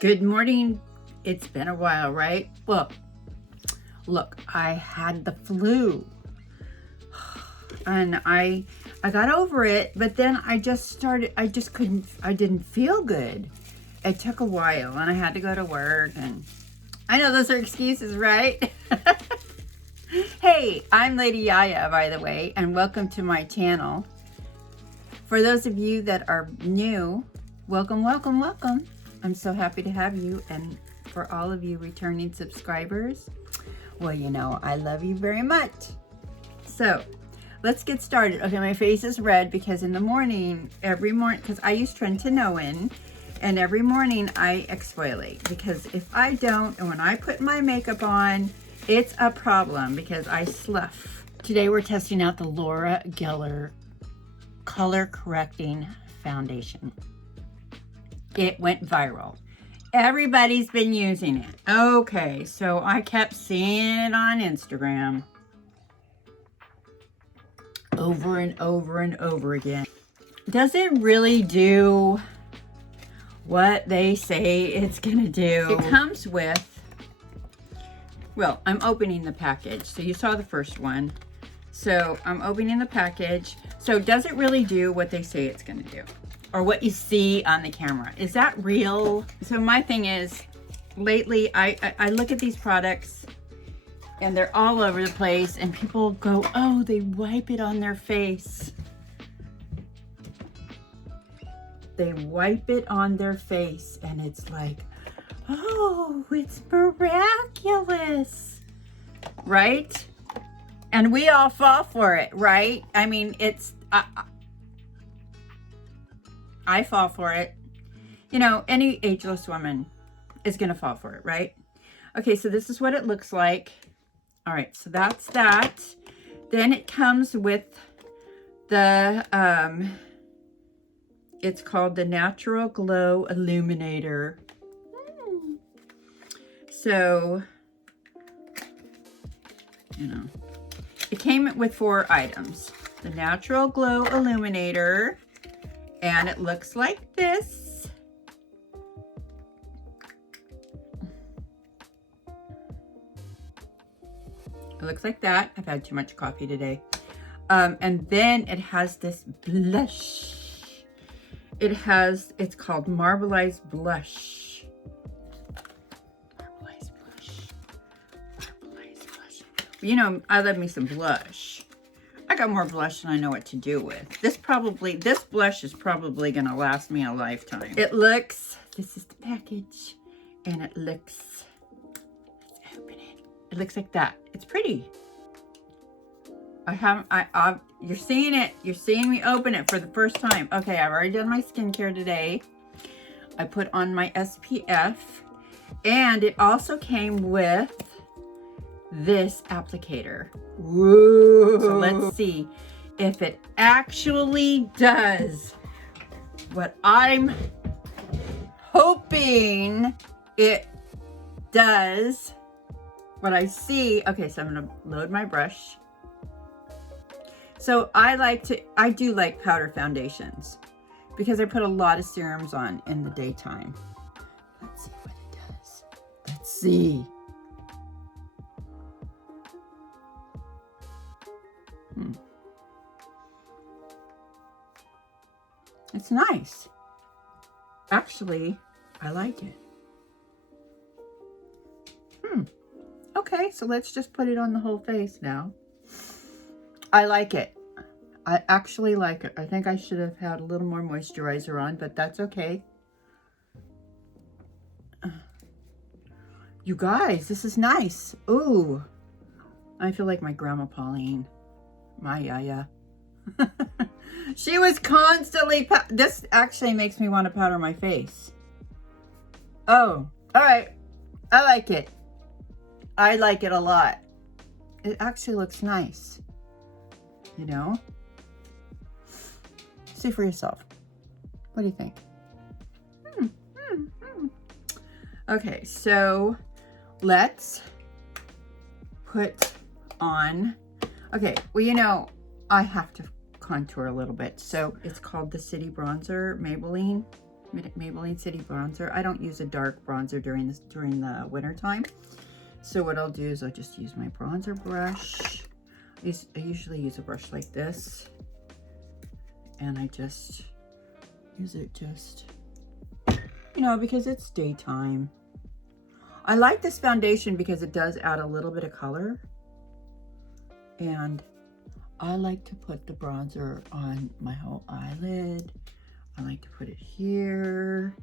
Good morning. It's been a while, right? Well, look, I had the flu and I got over it, but then I didn't feel good. It took a while and I had to go to work, and I know those are excuses, right? Hey, I'm Lady Yaya, by the way, and welcome to my channel. For those of you that are new, welcome, welcome, welcome. I'm so happy to have you, and for all of you returning subscribers, well, you know, I love you very much. So let's get started. Okay, my face is red because in the morning, every morning, because I use Trentanoin, and every morning I exfoliate, because if I don't, and when I put my makeup on, it's a problem because I slough. Today we're testing out the Laura Geller Color Correcting Foundation. It went viral. Everybody's been using it. Okay, so I kept seeing it on Instagram over and over and over again. Does it really do what they say it's gonna do? It comes with, well, I'm opening the package. So you saw the first one. So I'm opening the package. So does it really do what they say it's gonna do? Or what you see on the camera? Is that real? So my thing is, lately I look at these products and they're all over the place, and people go, oh, they wipe it on their face. They wipe it on their face and it's like, oh, it's miraculous, right? And we all fall for it, right? I mean, it's, I fall for it. You know, any ageless woman is going to fall for it, right? Okay, so this is what it looks like. All right, so that's that. Then it comes with the, it's called the Natural Glow Illuminator. So, you know, it came with 4 items. The Natural Glow Illuminator. And it looks like this. It looks like that. I've had too much coffee today. And then it has this blush. It's called Marbleized Blush. Marbleized Blush. Marbleized Blush. You know, I love me some blush. I got more blush than I know what to do with. This blush is probably gonna last me a lifetime. It looks, this is the package, and it looks, let's open it. It looks like that. It's pretty. You're seeing it. You're seeing me open it for the first time. Okay, I've already done my skincare today. I put on my SPF, and it also came with this applicator. Whoa. So let's see if it actually does what I'm hoping it does. What I see. Okay, so I'm gonna load my brush. So I do like powder foundations because I put a lot of serums on in the daytime. Let's see what it does. Let's see. It's nice. Actually, I like it. Okay, so let's just put it on the whole face now. I like it. I actually like it. I think I should have had a little more moisturizer on, but that's okay. You guys, this is nice. Ooh, I feel like my grandma Pauline. My Yaya. She was constantly, this actually makes me want to powder my face. Oh, all right. I like it. I like it a lot. It actually looks nice. You know? See for yourself. What do you think? Okay, so let's put on, okay, well, you know, I have to contour a little bit. So it's called the City Bronzer, Maybelline. Maybelline City Bronzer. I don't use a dark bronzer during the winter time. So what I'll do is I'll just use my bronzer brush. I usually use a brush like this. And I just use it just, you know, because it's daytime. I like this foundation because it does add a little bit of color. And I like to put the bronzer on my whole eyelid. I like to put it here.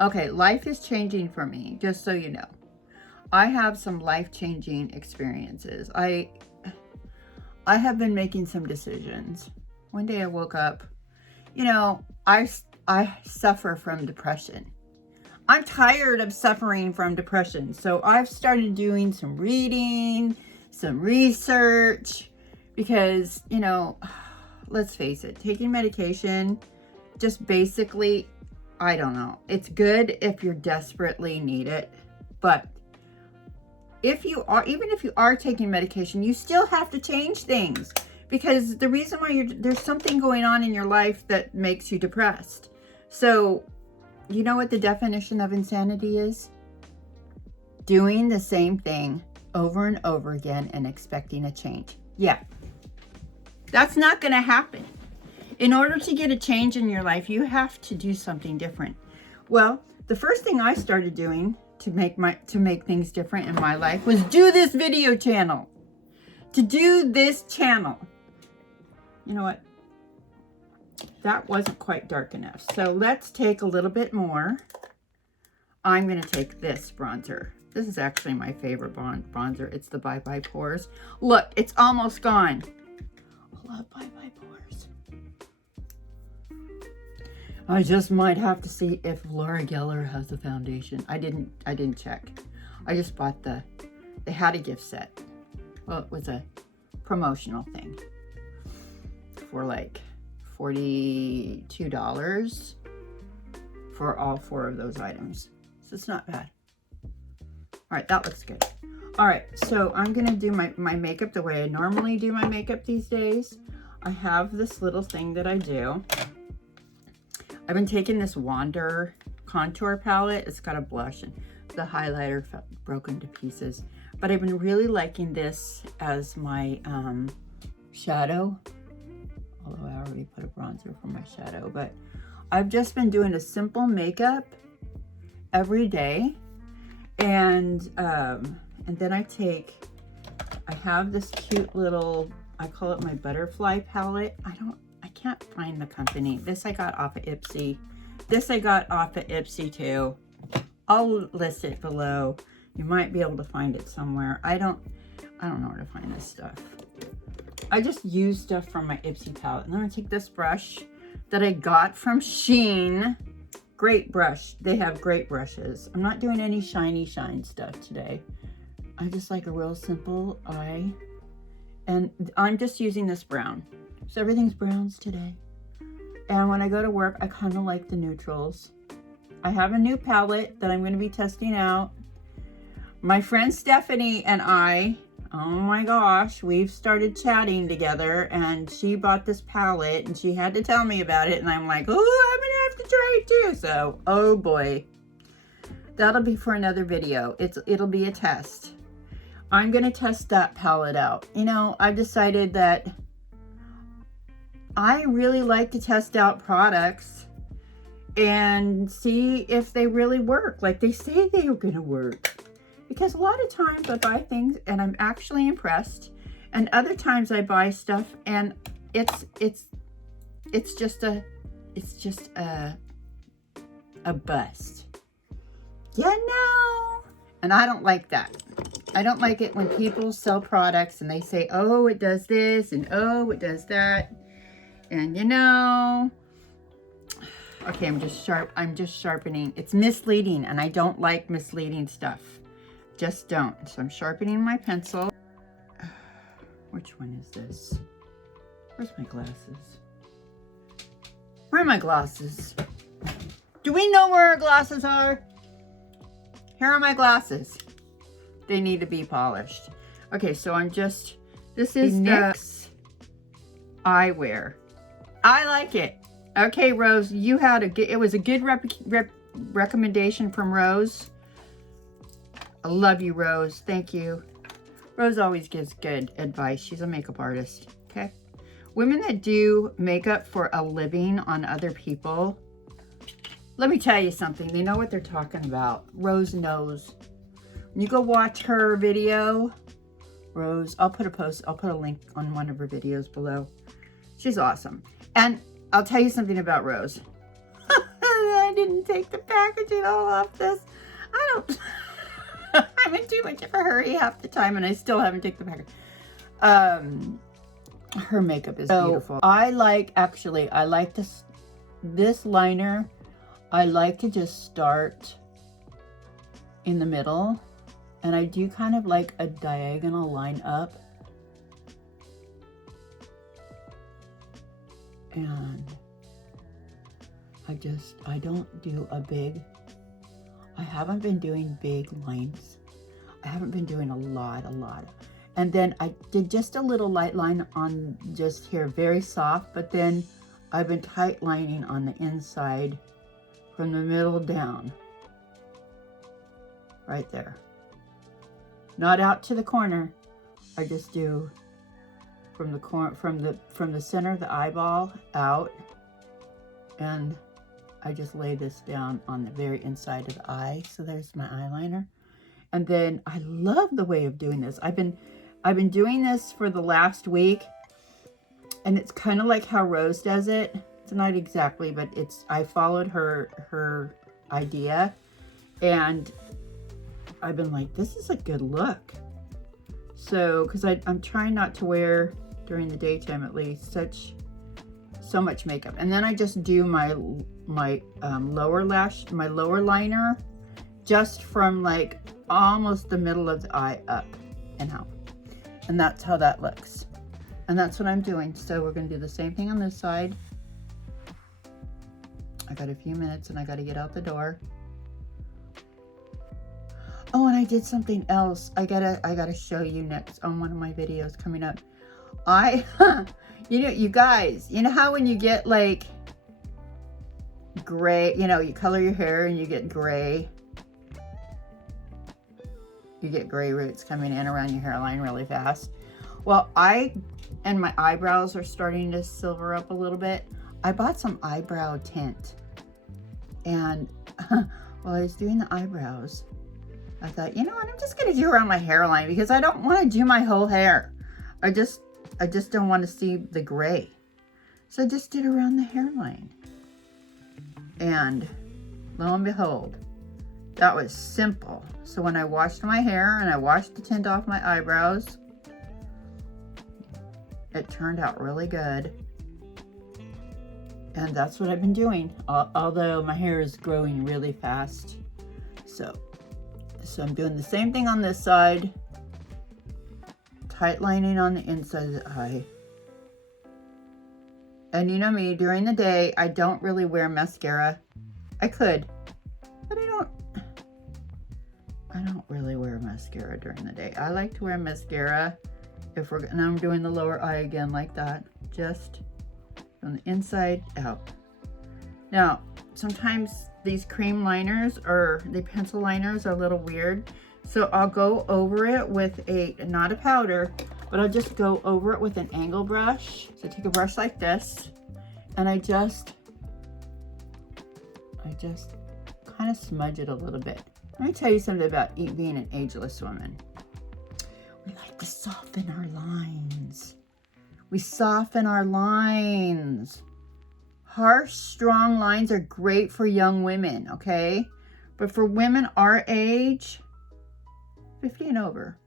Okay, life is changing for me, just so you know. I have some life-changing experiences. I have been making some decisions. One day I woke up, you know, I suffer from depression. I'm tired of suffering from depression. So I've started doing some reading, some research, because, you know, let's face it, taking medication just basically, I don't know. It's good if you desperately need it, but even if you are taking medication, you still have to change things, because the reason why there's something going on in your life that makes you depressed. So, you know what the definition of insanity is? Doing the same thing over and over again and expecting a change. Yeah, that's not going to happen. In order to get a change in your life, you have to do something different. Well, the first thing I started doing to make things different in my life was do this video channel. To do this channel. You know what? That wasn't quite dark enough. So let's take a little bit more. I'm going to take this bronzer. This is actually my favorite bronzer. It's the Bye Bye Pores. Look, it's almost gone. I love Bye Bye Pores. I just might have to see if Laura Geller has a foundation. I didn't check. I just bought they had a gift set. Well, it was a promotional thing for like $42 for all 4 of those items. So it's not bad. All right, that looks good. All right, so I'm gonna do my makeup the way I normally do my makeup these days. I have this little thing that I do. I've been taking this Wander contour palette. It's got a blush and the highlighter broken to pieces. But I've been really liking this as my shadow. Although I already put a bronzer for my shadow. But I've just been doing a simple makeup every day. And then I have this cute little, I call it my butterfly palette. I can't find the company. This I got off of Ipsy. This I got off of Ipsy too. I'll list it below. You might be able to find it somewhere. I don't know where to find this stuff. I just use stuff from my Ipsy palette. And I'm gonna take this brush that I got from Shein. Great brush. They have great brushes. I'm not doing any shiny shine stuff today. I just like a real simple eye. And I'm just using this brown. So everything's browns today. And when I go to work, I kind of like the neutrals. I have a new palette that I'm going to be testing out. My friend Stephanie and I, oh my gosh, we've started chatting together, and she bought this palette and she had to tell me about it. And I'm like, oh, I'm going to have to try it too. So, oh boy, that'll be for another video. It'll be a test. I'm going to test that palette out. You know, I've decided that I really like to test out products and see if they really work like they say they are going to work. Because a lot of times I buy things and I'm actually impressed, and other times I buy stuff and it's just a bust. You know? And I don't like that. I don't like it when people sell products and they say, oh, it does this and oh, it does that. And you know, okay, I'm just sharpening. It's misleading, and I don't like misleading stuff. Just don't. So I'm sharpening my pencil. Which one is this? Where's my glasses? Where are my glasses? Do we know where our glasses are? Here are my glasses. They need to be polished. Okay, so this is NYX eyewear. I like it. Okay, Rose, you had it was a good recommendation from Rose. I love you, Rose. Thank you. Rose always gives good advice. She's a makeup artist, okay? Women that do makeup for a living on other people, let me tell you something. They know what they're talking about. Rose knows. When you go watch her video, Rose, I'll put a link on one of her videos below. She's awesome. And I'll tell you something about Rose. I didn't take the packaging all off this. I'm in too much of a hurry half the time, and I still haven't taken the package. Her makeup is beautiful. I like this liner. I like to just start in the middle, and I do kind of like a diagonal line up. And I don't do a big, I haven't been doing big lines. I haven't been doing a lot. And then I did just a little light line on just here, very soft, but then I've been tight lining on the inside from the middle down. Right there. Not out to the corner. I just do from the corner, from the center of the eyeball out, and I just lay this down on the very inside of the eye. So there's my eyeliner. And then I love the way of doing this. I've been doing this for the last week, and it's kind of like how Rose does it. It's not exactly, but I followed her idea, and I've been like, this is a good look. So, because I'm trying not to wear, during the daytime at least, so much makeup. And then I just do my lower liner just from like almost the middle of the eye up and out. And that's how that looks. And that's what I'm doing. So we're going to do the same thing on this side. I got a few minutes and I got to get out the door. Oh, and I did something else. I gotta show you next on one of my videos coming up. You guys, you know how when you get like gray, you color your hair and you get gray. You get gray roots coming in around your hairline really fast. Well, and my eyebrows are starting to silver up a little bit. I bought some eyebrow tint. And while I was doing the eyebrows, I thought, you know what, I'm just going to do around my hairline because I don't want to do my whole hair. I just don't want to see the gray. So I just did around the hairline. And lo and behold, that was simple. So when I washed my hair and I washed the tint off my eyebrows, it turned out really good. And that's what I've been doing, although my hair is growing really fast. So I'm doing the same thing on this side, tight lining on the inside of the eye. And you know me, during the day, I don't really wear mascara. I could, but I don't really wear mascara during the day. I like to wear mascara and I'm doing the lower eye again like that, just from the inside out. Now, sometimes these cream liners or the pencil liners are a little weird. So I'll go over it with not a powder, but I'll just go over it with an angle brush. So take a brush like this, and I just kind of smudge it a little bit. Let me tell you something about being an ageless woman. We like to soften our lines. We soften our lines. Harsh, strong lines are great for young women, okay? But for women our age, 50 and over,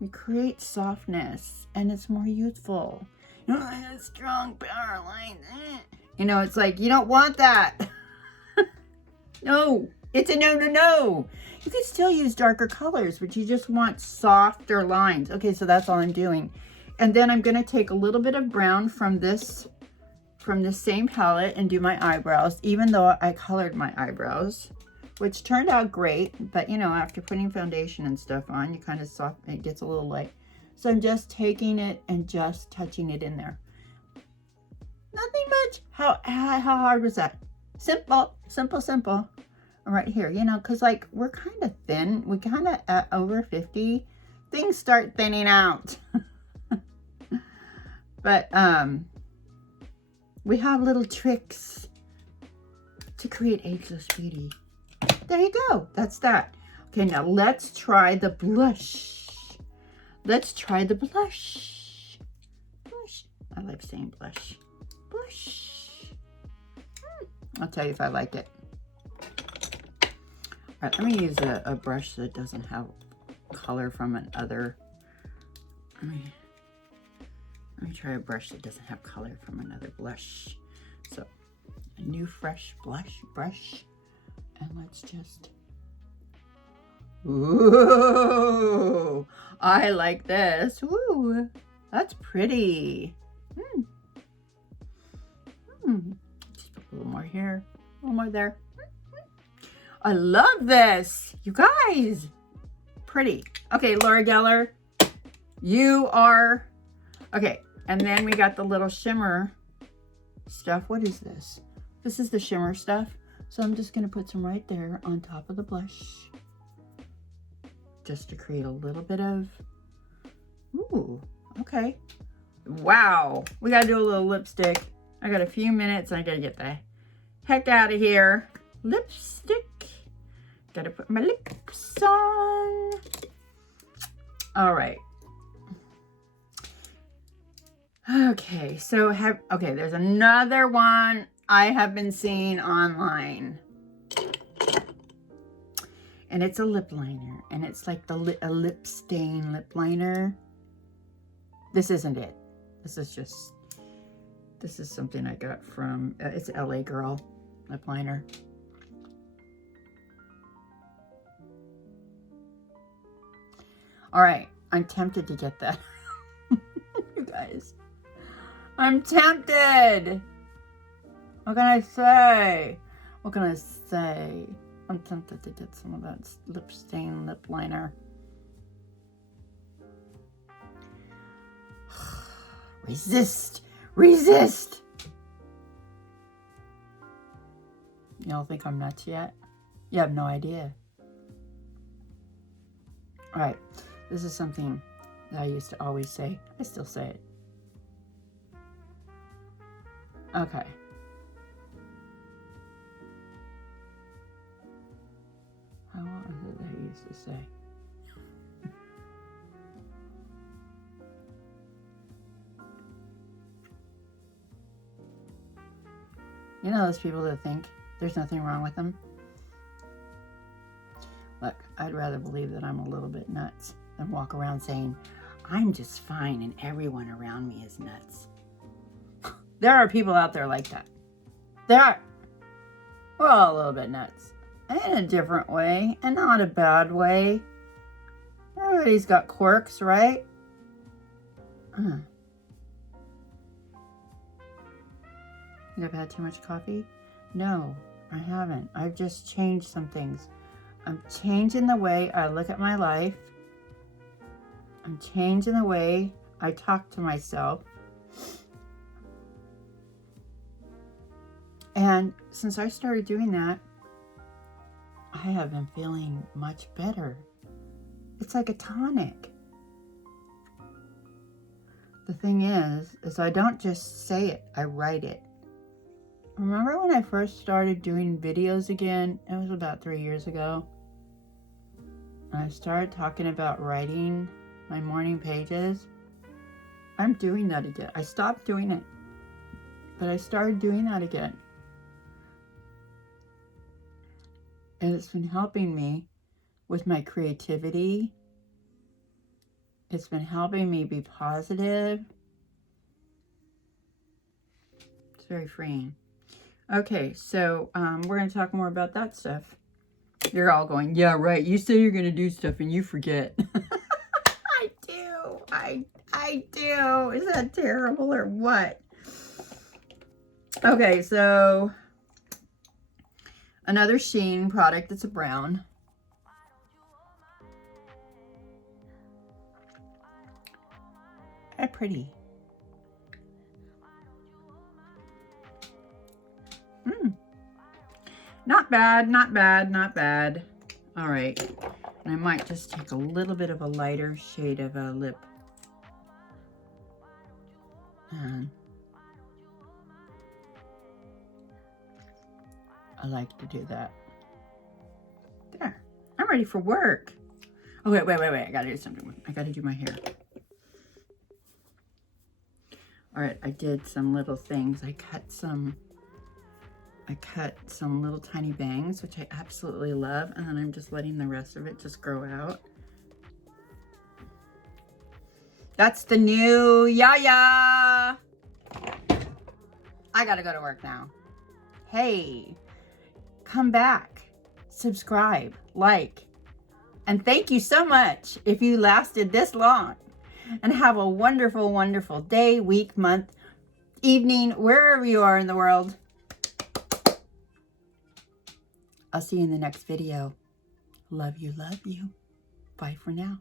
we create softness and it's more youthful. You know, like a strong power line. It's like, you don't want that. No, it's a no. You could still use darker colors, but you just want softer lines. Okay, so that's all I'm doing. And then I'm gonna take a little bit of brown from this same palette and do my eyebrows, even though I colored my eyebrows, which turned out great. But after putting foundation and stuff on, you kind of it gets a little light. So I'm just taking it and just touching it in there. Nothing much. How hard was that? Simple, simple, simple. Right here, you know, because like we're kind of thin. We kind of at over 50. Things start thinning out. But we have little tricks to create ageless beauty. There you go. That's that. Okay, now let's try the blush. Let's try the blush. Blush. I like saying blush. Blush. I'll tell you if I like it. All right, let me use a brush that doesn't have color from another. Let me try a brush that doesn't have color from another blush. So, a new fresh brush, and let's just. Ooh, I like this. Ooh, that's pretty. Just put a little more here, a little more there. I love this, you guys. Pretty. Okay, Laura Geller, you are. Okay, and then we got the little shimmer stuff. What is this? This is the shimmer stuff. So I'm just gonna put some right there on top of the blush, just to create a little bit of. Ooh, okay. Wow, we gotta do a little lipstick. I got a few minutes and I gotta get the heck out of here. Lipstick. Gotta put my lips on. All right. Okay, so okay, there's another one I have been seeing online. And it's a lip liner, and it's like a lip stain lip liner. This isn't it. This is something I got from, it's LA Girl lip liner. All right, I'm tempted to get that. You guys, I'm tempted. What can I say? What can I say? I'm tempted to get some of that lip stain lip liner. Resist, resist. Y'all think I'm nuts yet? You have no idea. All right, this is something that I used to always say. I still say it. Okay. How was it that I used to say? You know those people that think there's nothing wrong with them? Look, I'd rather believe that I'm a little bit nuts than walk around saying, I'm just fine and everyone around me is nuts. There are people out there like that. There are. We're all a little bit nuts. In a different way, and not a bad way. Everybody's got quirks, right? Think I've had too much coffee? No, I haven't. I've just changed some things. I'm changing the way I look at my life. I'm changing the way I talk to myself. And since I started doing that, I have been feeling much better. It's like a tonic. The thing is I don't just say it, I write it. Remember when I first started doing videos again? It was about 3 years ago. And I started talking about writing my morning pages. I'm doing that again. I stopped doing it, but I started doing that again. And it's been helping me with my creativity. It's been helping me be positive. It's very freeing. Okay, so we're going to talk more about that stuff. You're all going, yeah, right. You say you're going to do stuff and you forget. I do. I do. Is that terrible or what? Okay, so another Shein product. It's a brown. Pretty. Not bad, not bad, not bad. All right. And I might just take a little bit of a lighter shade of a lip. And I like to do that. There. I'm ready for work. Oh, wait. I gotta do something. I gotta do my hair. All right, I did some little things. I cut some little tiny bangs, which I absolutely love. And then I'm just letting the rest of it just grow out. That's the new Yaya. I gotta go to work now. Hey, come back, subscribe, like, and thank you so much if you lasted this long. And have a wonderful, wonderful day, week, month, evening, wherever you are in the world. I'll see you in the next video. Love you, love you. Bye for now.